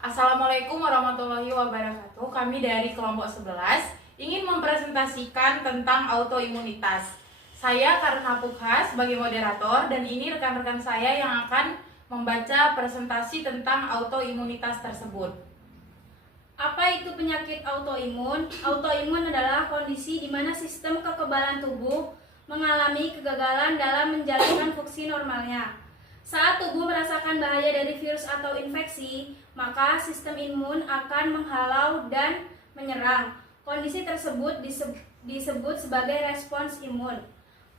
Assalamualaikum warahmatullahi wabarakatuh. Kami dari kelompok 11 ingin mempresentasikan tentang autoimunitas. Saya Karna Pukha sebagai moderator dan ini rekan-rekan saya yang akan membaca presentasi tentang autoimunitas tersebut. Apa itu penyakit autoimun? Autoimun adalah kondisi di mana sistem kekebalan tubuh mengalami kegagalan dalam menjalankan fungsi normalnya. Saat tubuh merasakan bahaya dari virus atau infeksi, maka sistem imun akan menghalau dan menyerang. Kondisi tersebut disebut sebagai respons imun.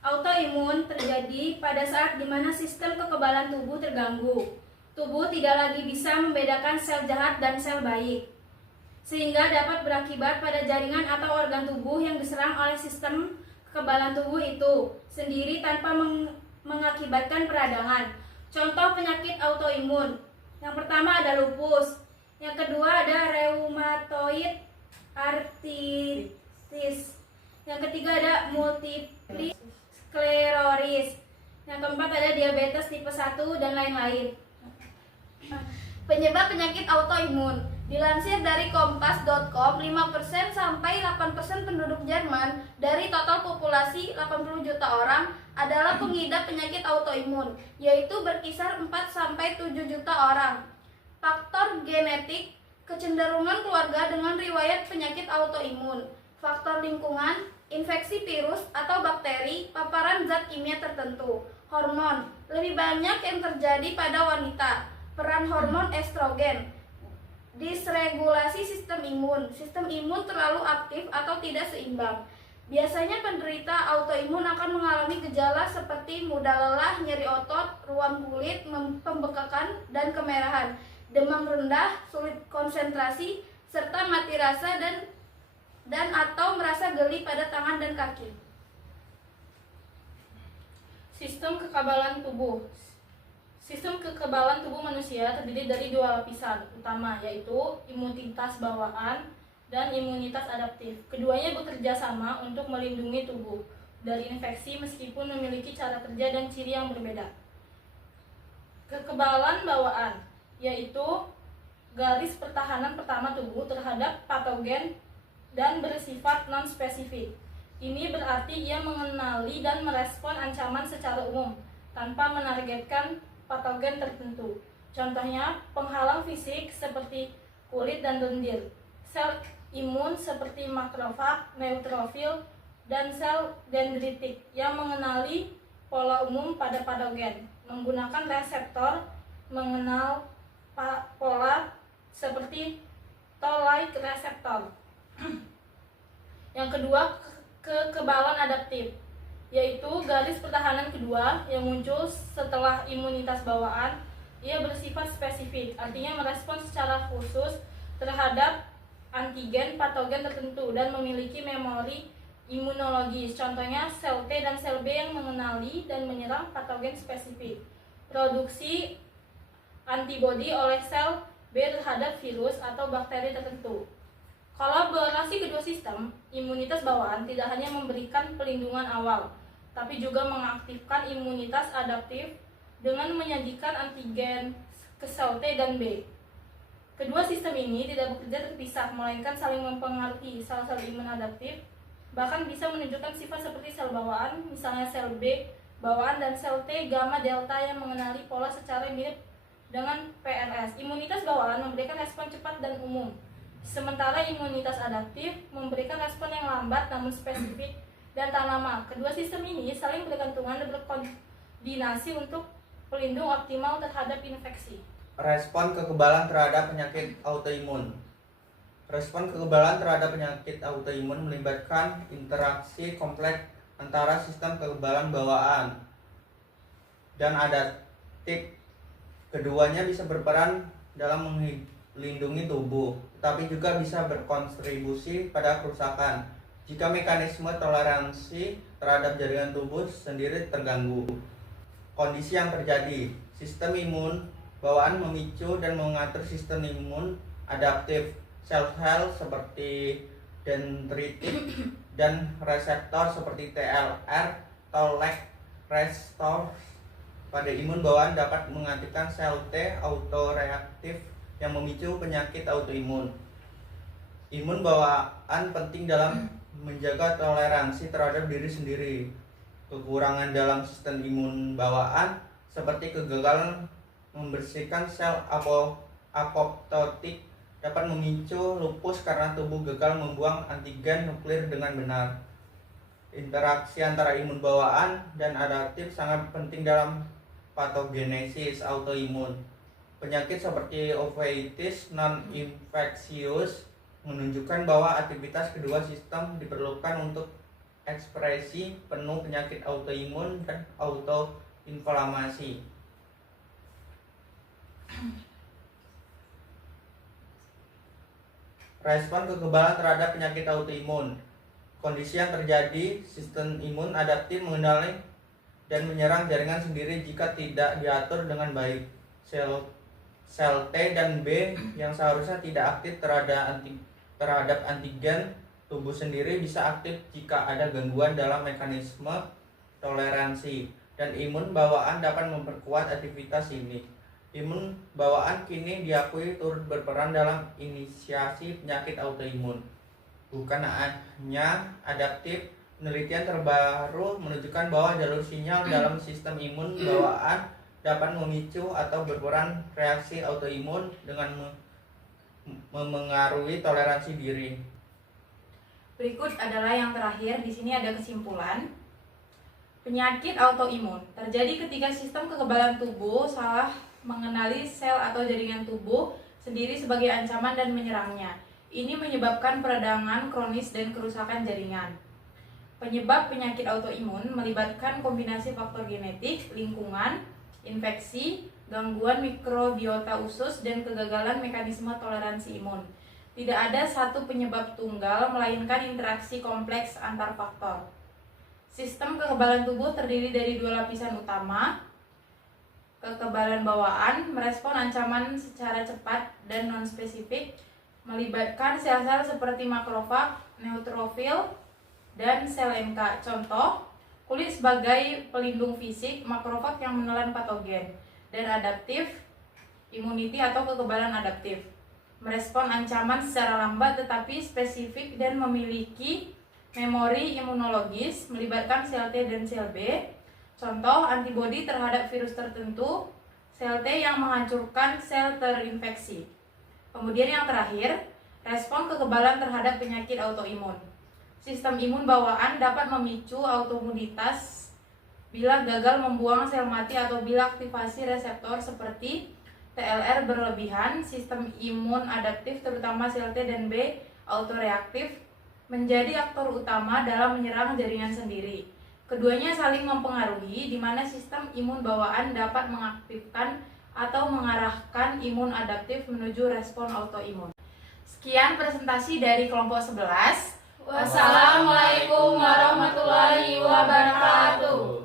Autoimun terjadi pada saat di mana sistem kekebalan tubuh terganggu. Tubuh tidak lagi bisa membedakan sel jahat dan sel baik, sehingga dapat berakibat pada jaringan atau organ tubuh yang diserang oleh sistem kekebalan tubuh itu sendiri tanpa mengakibatkan peradangan. Contoh penyakit autoimun. Yang pertama ada lupus. Yang kedua ada rheumatoid arthritis. Yang ketiga ada multiple sclerosis. Yang keempat ada diabetes tipe 1 dan lain-lain. Penyebab penyakit autoimun. Dilansir dari kompas.com, 5% sampai 8% penduduk Jerman dari total populasi 80 juta orang adalah pengidap penyakit autoimun, yaitu berkisar 4 sampai 7 juta orang. Faktor genetik, kecenderungan keluarga dengan riwayat penyakit autoimun. Faktor lingkungan, infeksi virus atau bakteri, paparan zat kimia tertentu. Hormon, lebih banyak yang terjadi pada wanita. Peran hormon estrogen. Disregulasi sistem imun. Sistem imun terlalu aktif atau tidak seimbang. Biasanya penderita autoimun akan mengalami gejala seperti mudah lelah, nyeri otot, ruam kulit, pembekakan, dan kemerahan, demam rendah, sulit konsentrasi, serta mati rasa dan atau merasa geli pada tangan dan kaki. Sistem kekebalan tubuh. Sistem kekebalan tubuh manusia terdiri dari dua lapisan utama, yaitu imunitas bawaan dan imunitas adaptif. Keduanya bekerja sama untuk melindungi tubuh dari infeksi meskipun memiliki cara kerja dan ciri yang berbeda. Kekebalan bawaan yaitu garis pertahanan pertama tubuh terhadap patogen dan bersifat non-spesifik. Ini berarti ia mengenali dan merespon ancaman secara umum tanpa menargetkan patogen tertentu. Contohnya penghalang fisik seperti kulit dan lendir, sel imun seperti makrofag, neutrofil, dan sel dendritik yang mengenali pola umum pada patogen, menggunakan reseptor mengenal pola seperti toll-like reseptor. Yang kedua, kekebalan adaptif, yaitu garis pertahanan kedua yang muncul setelah imunitas bawaan. Ia bersifat spesifik, artinya merespon secara khusus terhadap antigen patogen tertentu dan memiliki memori imunologis. Contohnya sel T dan sel B yang mengenali dan menyerang patogen spesifik. Produksi antibodi oleh sel B terhadap virus atau bakteri tertentu. Kolaborasi kedua sistem imunitas bawaan tidak hanya memberikan pelindungan awal, tapi juga mengaktifkan imunitas adaptif dengan menyajikan antigen ke sel T dan B. Kedua sistem ini tidak bekerja terpisah, melainkan saling mempengaruhi. Sel-sel imun adaptif bahkan bisa menunjukkan sifat seperti sel bawaan, misalnya sel B bawaan dan sel T gamma delta yang mengenali pola secara mirip dengan PRS. Imunitas bawaan memberikan respon cepat dan umum, sementara imunitas adaptif memberikan respon yang lambat namun spesifik dan tahan lama. Kedua sistem ini saling bergantungan dan berkoordinasi untuk pelindung optimal terhadap infeksi. Respon kekebalan terhadap penyakit autoimun. Respon kekebalan terhadap penyakit autoimun melibatkan interaksi kompleks antara sistem kekebalan bawaan dan adaptif. Keduanya bisa berperan dalam melindungi tubuh, tetapi juga bisa berkontribusi pada kerusakan jika mekanisme toleransi terhadap jaringan tubuh sendiri terganggu. Kondisi yang terjadi, sistem imun bawaan memicu dan mengatur sistem imun adaptif. Sel-sel seperti dendritik dan reseptor seperti TLR, toll-like reseptor pada imun bawaan dapat mengaktifkan sel T autoreaktif yang memicu penyakit autoimun. Imun bawaan penting dalam menjaga toleransi terhadap diri sendiri. Kekurangan dalam sistem imun bawaan seperti kegagalan membersihkan sel apoptotik dapat memicu lupus karena tubuh gagal membuang antigen nuklir dengan benar. Interaksi antara imun bawaan dan adaptif sangat penting dalam patogenesis autoimun. Penyakit seperti uveitis non-infeksius menunjukkan bahwa aktivitas kedua sistem diperlukan untuk ekspresi penuh penyakit autoimun dan autoinflamasi. Respon kekebalan terhadap penyakit autoimun. Kondisi yang terjadi, sistem imun adaptif mengenali dan menyerang jaringan sendiri jika tidak diatur dengan baik. Sel T dan B yang seharusnya tidak aktif terhadap antigen tubuh sendiri bisa aktif jika ada gangguan dalam mekanisme toleransi, dan imun bawaan dapat memperkuat aktivitas ini. Imun bawaan kini diakui turut berperan dalam inisiasi penyakit autoimun. Bukan hanya adaptif, penelitian terbaru menunjukkan bahwa jalur sinyal dalam sistem imun bawaan dapat memicu atau berperan reaksi autoimun dengan memengaruhi toleransi diri. Berikut adalah yang terakhir. Di sini ada kesimpulan. Penyakit autoimun terjadi ketika sistem kekebalan tubuh salah mengenali sel atau jaringan tubuh sendiri sebagai ancaman dan menyerangnya. Ini menyebabkan peradangan kronis dan kerusakan jaringan. Penyebab penyakit autoimun melibatkan kombinasi faktor genetik, lingkungan, infeksi, gangguan mikrobiota usus, dan kegagalan mekanisme toleransi imun. Tidak ada satu penyebab tunggal, melainkan interaksi kompleks antar faktor. Sistem kekebalan tubuh terdiri dari dua lapisan utama. Kekebalan bawaan merespon ancaman secara cepat dan non-spesifik, melibatkan sel-sel seperti makrofag, neutrofil, dan sel NK. Contoh, kulit sebagai pelindung fisik, makrofag yang menelan patogen, dan adaptif, immunity atau kekebalan adaptif, merespon ancaman secara lambat tetapi spesifik dan memiliki memori imunologis, melibatkan sel T dan sel B. Contoh, antibodi terhadap virus tertentu, sel T yang menghancurkan sel terinfeksi. Kemudian yang terakhir, respon kekebalan terhadap penyakit autoimun. Sistem imun bawaan dapat memicu autoimunitas bila gagal membuang sel mati atau bila aktivasi reseptor seperti TLR berlebihan. Sistem imun adaptif terutama sel T dan B autoreaktif menjadi aktor utama dalam menyerang jaringan sendiri. Keduanya saling mempengaruhi, di mana sistem imun bawaan dapat mengaktifkan atau mengarahkan imun adaptif menuju respon autoimun. Sekian presentasi dari kelompok 11. Wassalamualaikum warahmatullahi wabarakatuh.